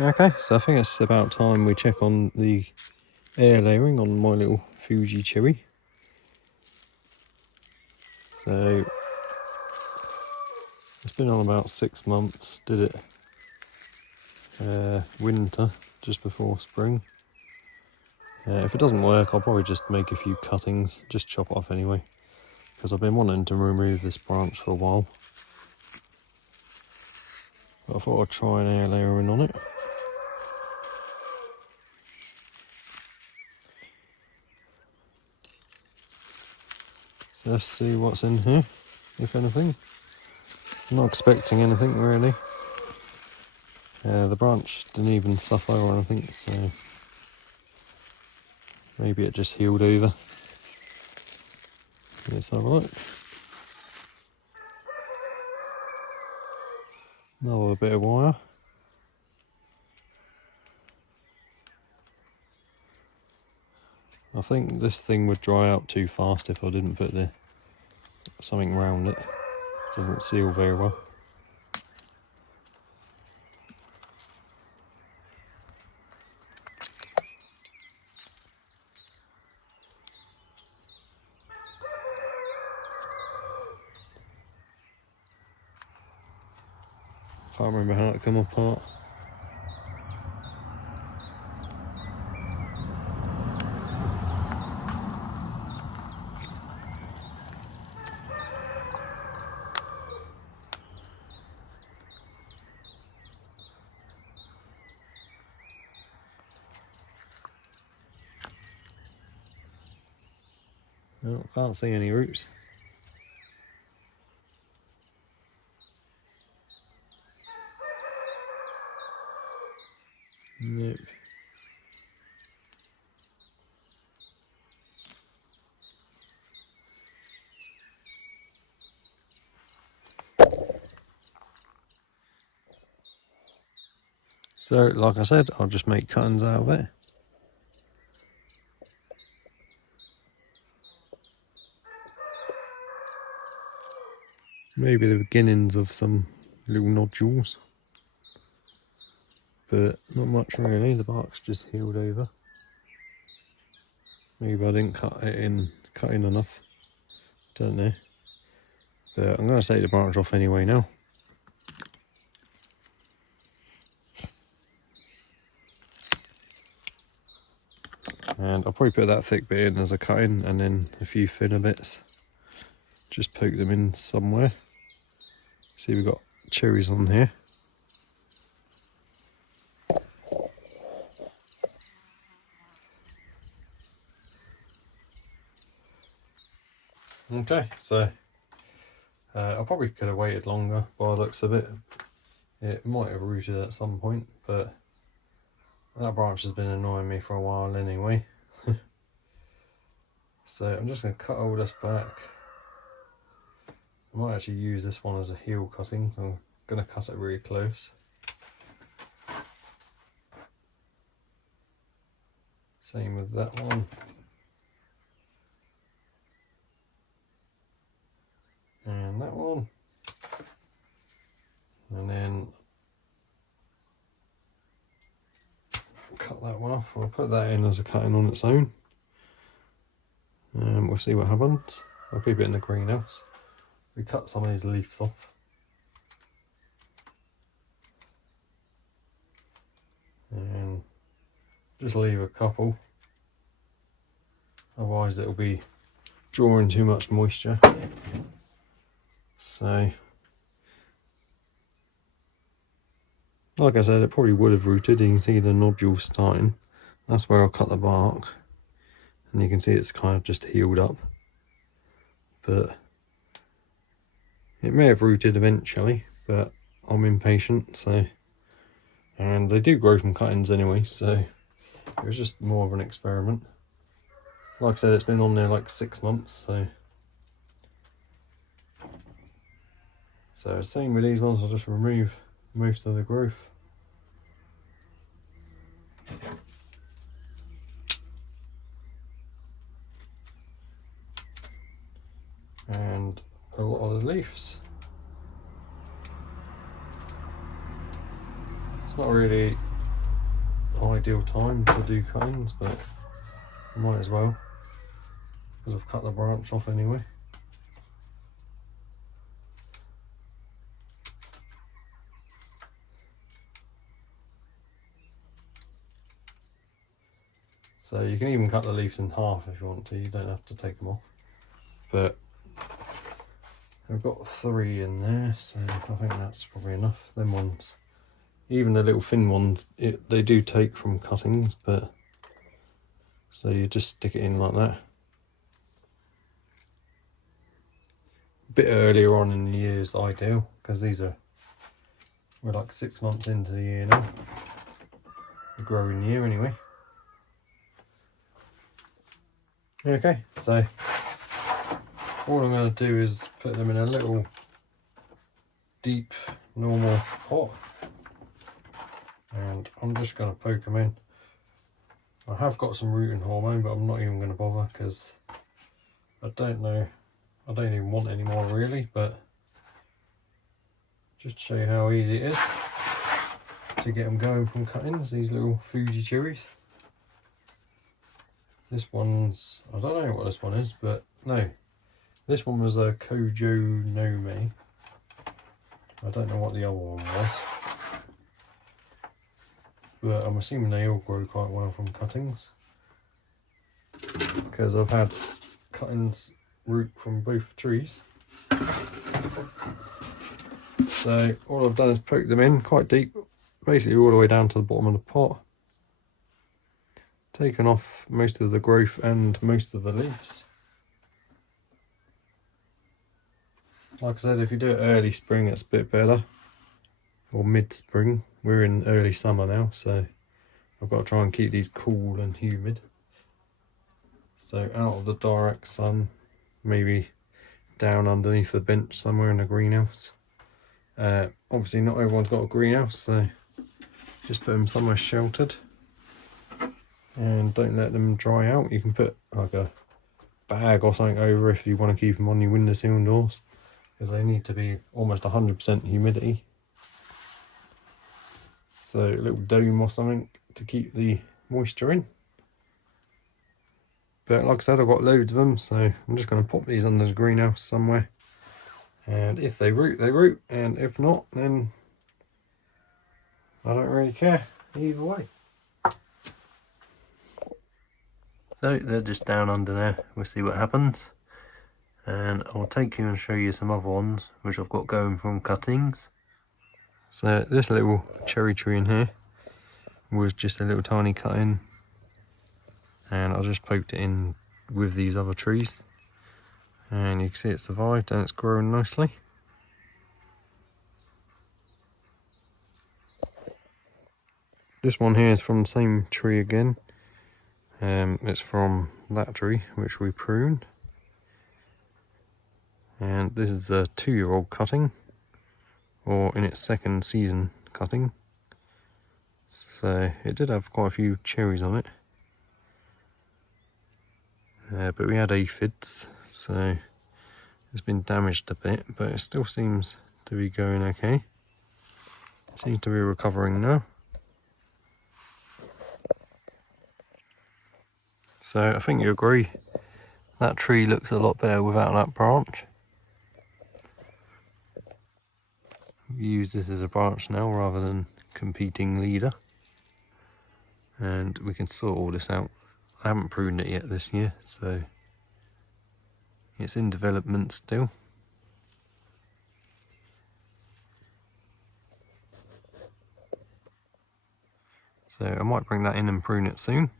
Okay, so I think it's about time we check on the air layering on my little Fuji cherry. So it's been on about 6 months. Did it winter, just before spring. If it doesn't work, I'll probably just make a few cuttings, just chop it off anyway, because I've been wanting to remove this branch for a while. But I thought I'd try an air layering on it. So let's see what's in here, if anything. I'm not expecting anything really. The branch didn't even suffer or anything, so maybe it just healed over. Let's have a look. Another bit of wire. I think this thing would dry out too fast if I didn't put something around it. It doesn't seal very well. Can't remember how it come apart. Well, can't see any roots. Nope. So, like I said, I'll just make cuttings out of it. Maybe the beginnings of some little nodules, but not much really. The bark's just healed over. Maybe I didn't cut in enough. Don't know. But I'm going to take the branch off anyway now. And I'll probably put that thick bit in as a cutting, and then a few thinner bits. Just poke them in somewhere. See, we've got cherries on here. Okay, so I probably could have waited longer by the looks of it. It might have rooted at some point, but that branch has been annoying me for a while anyway. So I'm just going to cut all this back. I might actually use this one as a heel cutting, so I'm going to cut it really close. Same with that one. And that one. And then cut that one off. I'll put that in as a cutting on its own. We'll see what happens. I'll keep it in the greenhouse. We cut some of these leaves off. And just leave a couple. Otherwise it'll be drawing too much moisture. So, like I said, it probably would have rooted. You can see the nodules starting. That's where I'll cut the bark. And you can see it's kind of just healed up. But it may have rooted eventually, but I'm impatient, so. And they do grow from cuttings anyway, so it was just more of an experiment. Like I said, it's been on there like 6 months, so. So same with these ones, I'll just remove most of the growth. And a lot of the leaves. It's not really ideal time to do cuttings, but I might as well, because I've cut the branch off anyway. So you can even cut the leaves in half if you want to, you don't have to take them off. But I've got 3 in there, so I think that's probably enough. Them ones, even the little thin ones, they do take from cuttings, but so you just stick it in like that. A bit earlier on in the year is ideal, because we're like 6 months into the year now, the growing year anyway. Okay, so all I'm going to do is put them in a little deep normal pot, and I'm just going to poke them in. I have got some rooting hormone, but I'm not even going to bother, because I don't even want any more really, but just to show you how easy it is to get them going from cuttings, these little Fuji cherries. This one's, I don't know what this one is, but no, this one was a Kojo no Me. I don't know what the other one was, but I'm assuming they all grow quite well from cuttings, because I've had cuttings root from both trees. So all I've done is poke them in quite deep, basically all the way down to the bottom of the pot. Taken off most of the growth and most of the leaves. Like I said, if you do it early spring, it's a bit better, or mid-spring. We're in early summer now, so I've got to try and keep these cool and humid. So out of the direct sun, maybe down underneath the bench somewhere in a greenhouse. Obviously not everyone's got a greenhouse, so just put them somewhere sheltered and don't let them dry out. You can put like a bag or something over if you want to keep them on your windowsill and doors, because they need to be almost 100% humidity. So a little dome or something to keep the moisture in. But like I said, I've got loads of them, so I'm just going to pop these under the greenhouse somewhere. And if they root, they root, and if not, then I don't really care either way. So they're just down under there, we'll see what happens. And I'll take you and show you some other ones which I've got going from cuttings. So this little cherry tree in here was just a little tiny cutting, and I just poked it in with these other trees, and you can see it survived and it's growing nicely. This one here is from the same tree again. It's from that tree which we pruned, and this is a 2-year-old cutting, or in its 2nd season cutting. So it did have quite a few cherries on it, but we had aphids, so it's been damaged a bit, but it still seems to be going okay. It seems to be recovering now. So I think you agree, that tree looks a lot better without that branch. We use this as a branch now rather than competing leader, and we can sort all this out. I haven't pruned it yet this year, so it's in development still. So I might bring that in and prune it soon.